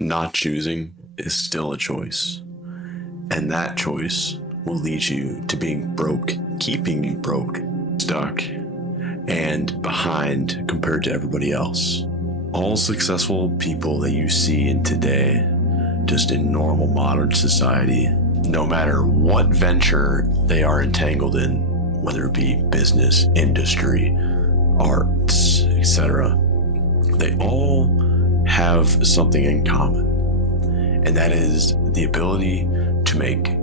not choosing is still a choice. And that choice will lead you to being broke, keeping you broke, stuck, and behind compared to everybody else. All successful people that you see in today, just in normal modern society, no matter what venture they are entangled in, whether it be business, industry, arts, etc., they all have something in common, and that is the ability to make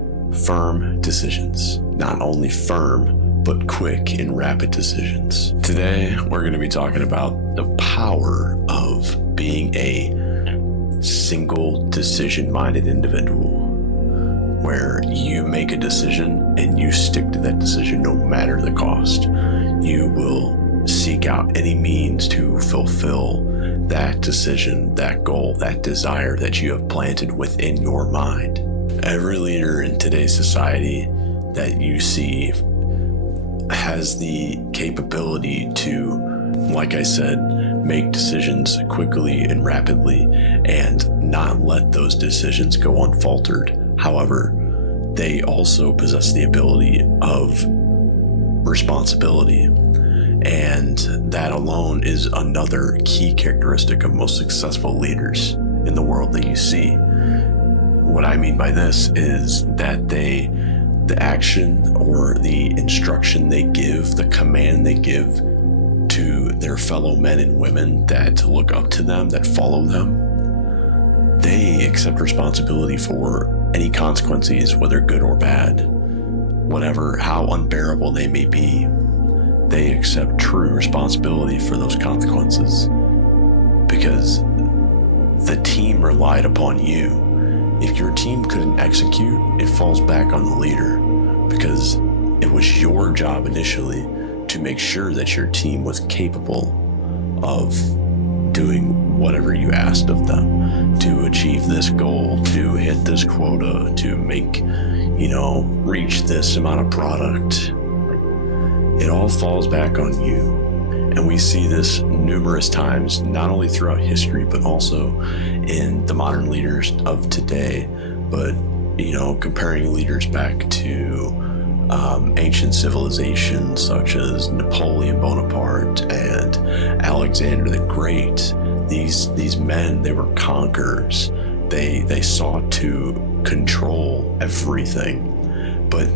firm decisions. Not only firm, but quick and rapid decisions. Today, we're going to be talking about the power of being a single decision-minded individual, where you make a decision and you stick to that decision no matter the cost. You will seek out any means to fulfill that decision, that goal, that desire that you have planted within your mind. Every leader in today's society that you see has the capability to, like I said, make decisions quickly and rapidly and not let those decisions go unfaltered. However, they also possess the ability of responsibility. And that alone is another key characteristic of most successful leaders in the world that you see. What I mean by this is that the action or the instruction they give, the command they give to their fellow men and women that look up to them, that follow them, they accept responsibility for any consequences, whether good or bad, whatever, how unbearable they may be. They accept true responsibility for those consequences because the team relied upon you. If your team couldn't execute, it falls back on the leader because it was your job initially to make sure that your team was capable of doing whatever you asked of them, to achieve this goal, to hit this quota, to make, reach this amount of product. It all falls back on you. And we see this numerous times, not only throughout history, but also in the modern leaders of today. But, comparing leaders back to ancient civilizations such as Napoleon Bonaparte and Alexander the Great, these men, they were conquerors. They sought to control everything. But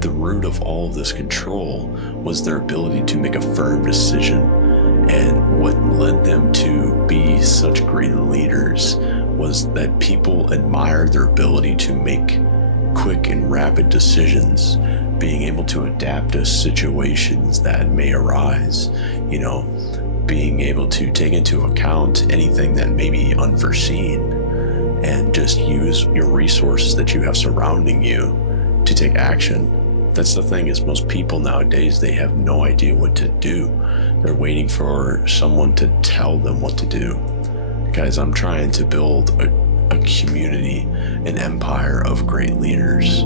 the root of all of this control was their ability to make a firm decision. And what led them to be such great leaders was that people admired their ability to make quick and rapid decisions, being able to adapt to situations that may arise, being able to take into account anything that may be unforeseen and just use your resources that you have surrounding you to take action. That's the thing, is most people nowadays, they have no idea what to do. They're waiting for someone to tell them what to do. Guys, I'm trying to build a community, an empire of great leaders.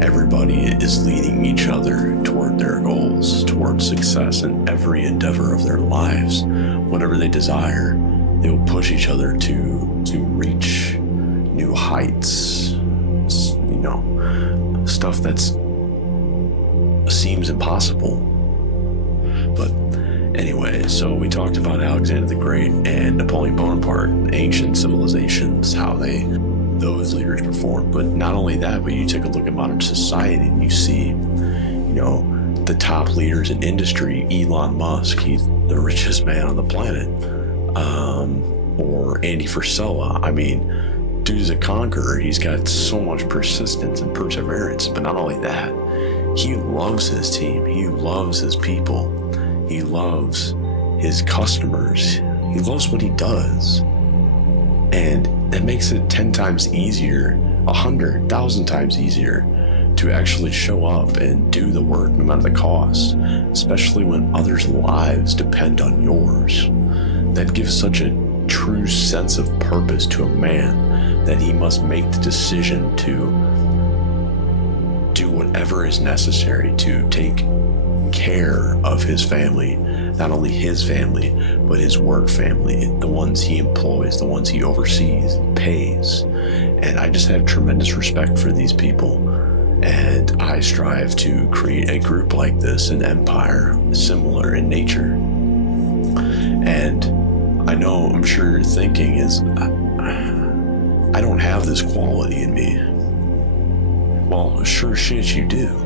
Everybody is leading each other toward their goals, toward success in every endeavor of their lives. Whatever they desire, they will push each other to reach new heights. Stuff that's seems impossible. But anyway, so we talked about Alexander the Great and Napoleon Bonaparte, ancient civilizations, how those leaders performed. But not only that, but you take a look at modern society and you see, the top leaders in industry. Elon Musk, he's the richest man on the planet. Or Andy Frisella. I mean, dude's a conqueror. He's got so much persistence and perseverance. But not only that, he loves his team. He loves his people. He loves his customers. He loves what he does. And that makes it 10 times easier, 100,000 times easier to actually show up and do the work no matter the cost, especially when others' lives depend on yours. That gives such a true sense of purpose to a man that he must make the decision to do whatever is necessary to take care of his family, not only his family, but his work family, the ones he employs, the ones he oversees, pays. And I just have tremendous respect for these people. And I strive to create a group like this, an empire similar in nature. And I know, I'm sure you're thinking is, I don't have this quality in me. Well, sure shit you do.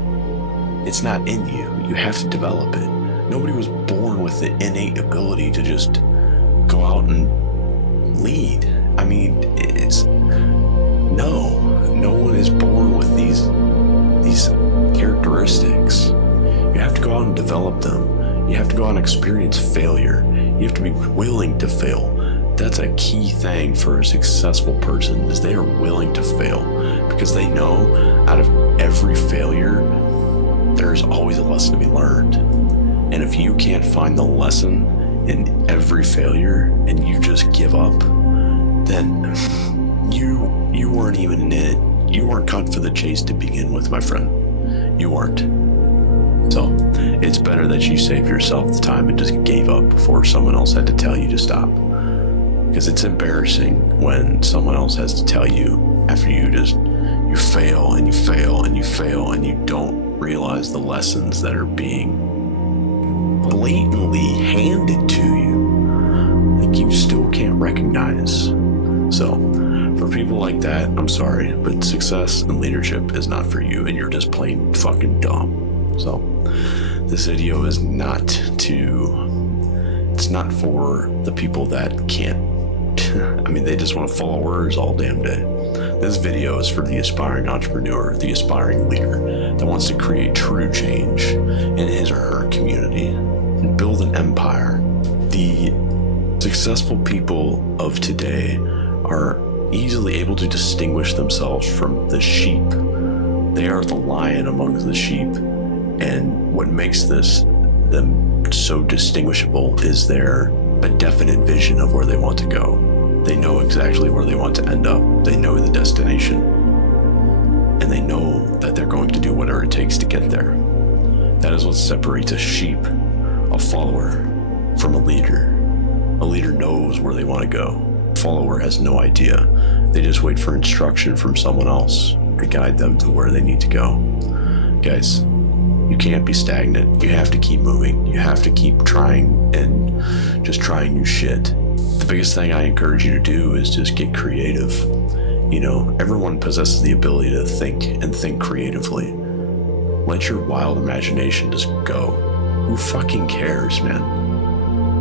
It's not in you. You have to develop it. Nobody was born with the innate ability to just go out and lead. I mean, no one is born with these characteristics. You have to go out and develop them. You have to go out and experience failure. You have to be willing to fail. That's a key thing for a successful person, is they are willing to fail, because they know out of every failure, there's always a lesson to be learned. And if you can't find the lesson in every failure and you just give up, then you weren't even in it. You weren't cut for the chase to begin with, my friend. You weren't. So it's better that you saved yourself the time and just gave up before someone else had to tell you to stop. Because it's embarrassing when someone else has to tell you after you fail and you fail and you fail and you don't realize the lessons that are being blatantly handed to you, like you still can't recognize. So for people like that, I'm sorry, but success and leadership is not for you, and you're just plain fucking dumb. So this video is it's not for the people that can't, I mean, they just want to follow orders all damn day. This video is for the aspiring entrepreneur, the aspiring leader that wants to create true change in his or her community and build an empire. The successful people of today are easily able to distinguish themselves from the sheep. They are the lion among the sheep. And what makes them so distinguishable is a definite vision of where they want to go. They know exactly where they want to end up. They know the destination. And they know that they're going to do whatever it takes to get there. That is what separates a sheep, a follower, from a leader. A leader knows where they want to go. A follower has no idea. They just wait for instruction from someone else to guide them to where they need to go. Guys, you can't be stagnant. You have to keep moving. You have to keep trying and just trying new shit. The biggest thing I encourage you to do is just get creative. You know, everyone possesses the ability to think and think creatively. Let your wild imagination just go. Who fucking cares, man?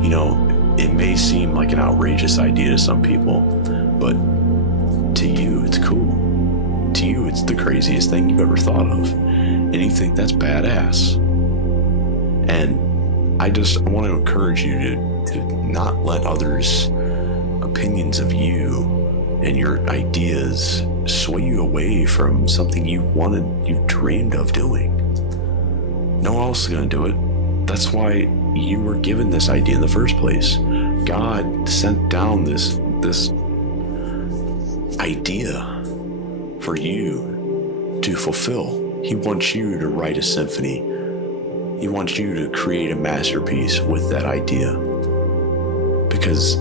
You know, it may seem like an outrageous idea to some people, but to you, it's cool. To you, it's the craziest thing you've ever thought of. And you think that's badass. And I want to encourage you to not let others' opinions of you and your ideas sway you away from something you dreamed of doing. No one else is going to do it. That's why you were given this idea in the first place. God sent down this idea for you to fulfill. He wants you to write a symphony. He wants you to create a masterpiece with that idea. Because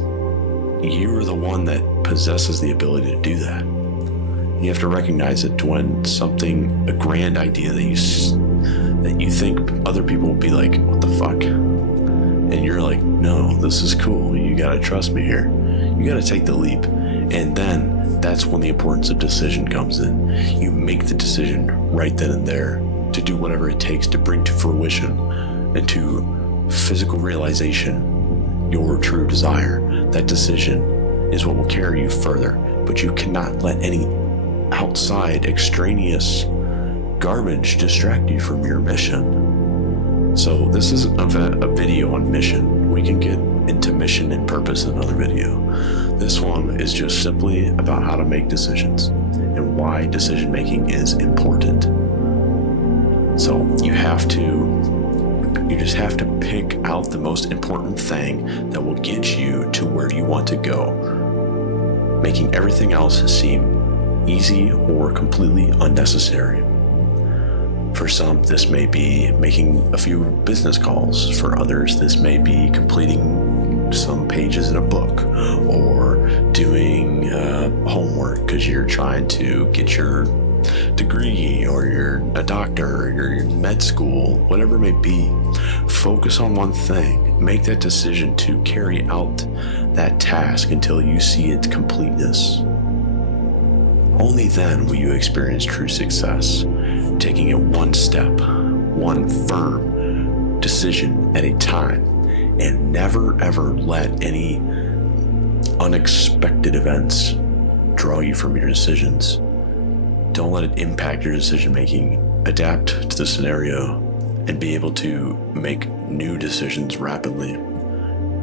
you are the one that possesses the ability to do that. You have to recognize it when a grand idea that you think other people will be like, what the fuck? And you're like, no, this is cool. You gotta trust me here. You gotta take the leap. And then that's when the importance of decision comes in. You make the decision right then and there to do whatever it takes to bring to fruition and to physical realization your true desire. That decision is what will carry you further, but you cannot let any outside extraneous garbage distract you from your mission. So this isn't a video on mission. We can get into mission and purpose in another video. This one is just simply about how to make decisions and why decision making is important. So you just have to pick out the most important thing that will get you to where you want to go, making everything else seem easy or completely unnecessary. For some, this may be making a few business calls. For others, this may be completing some pages in a book, or doing homework because you're trying to get your degree, or you're a doctor, or you're in med school, whatever it may be. Focus on one thing. Make that decision to carry out that task until you see its completeness. Only then will you experience true success, taking it one step, one firm decision at a time, and never ever let any unexpected events draw you from your decisions. Don't let it impact your decision making. Adapt to the scenario and be able to make new decisions rapidly.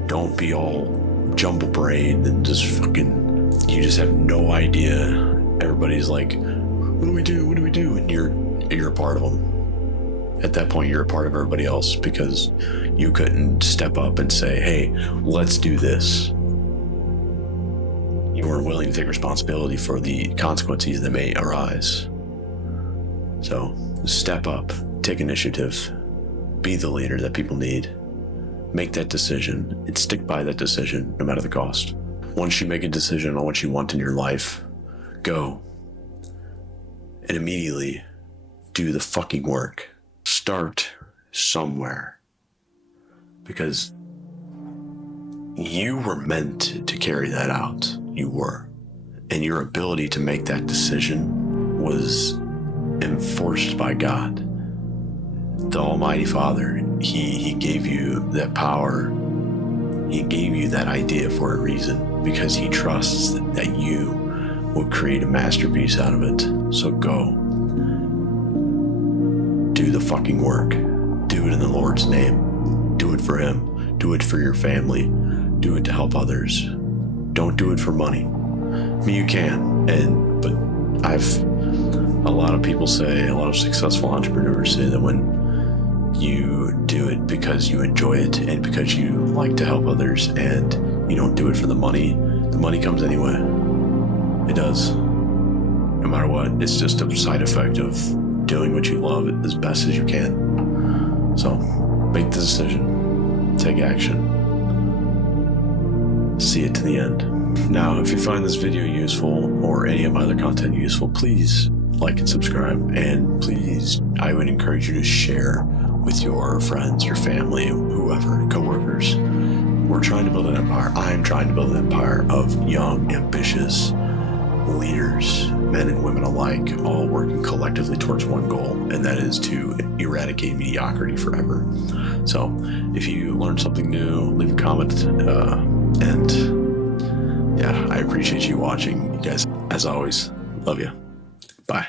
Don't be all jumble brained and just you just have no idea. Everybody's like, what do we do? What do we do? And you're a part of them. At that point, you're a part of everybody else because you couldn't step up and say, hey, let's do this. You weren't willing to take responsibility for the consequences that may arise. So step up, take initiative, be the leader that people need. Make that decision and stick by that decision no matter the cost. Once you make a decision on what you want in your life, go and immediately do the fucking work. Start somewhere, because you were meant to carry that out. You were. And your ability to make that decision was enforced by God, the Almighty Father. He gave you that power. He gave you that idea for a reason, because he trusts that you will create a masterpiece out of it. So go. Do the fucking work. Do it in the Lord's name. Do it for him. Do it for your family. Do it to help others. Don't do it for money. I mean, you can, but a lot of people say, a lot of successful entrepreneurs say that when you do it because you enjoy it and because you like to help others, and you don't do it for the money comes anyway. It does. No matter what, it's just a side effect of doing what you love as best as you can. So make the decision, take action, see it to the end. Now, if you find this video useful or any of my other content useful, please like and subscribe, and please, I would encourage you to share with your friends, your family, whoever, coworkers. We're trying to build an empire. I'm trying to build an empire of young, ambitious leaders, men and women alike, all working collectively towards one goal, and that is to eradicate mediocrity forever. So if you learned something new, leave a comment, and yeah, I appreciate you watching. You guys, as always, love you. Bye.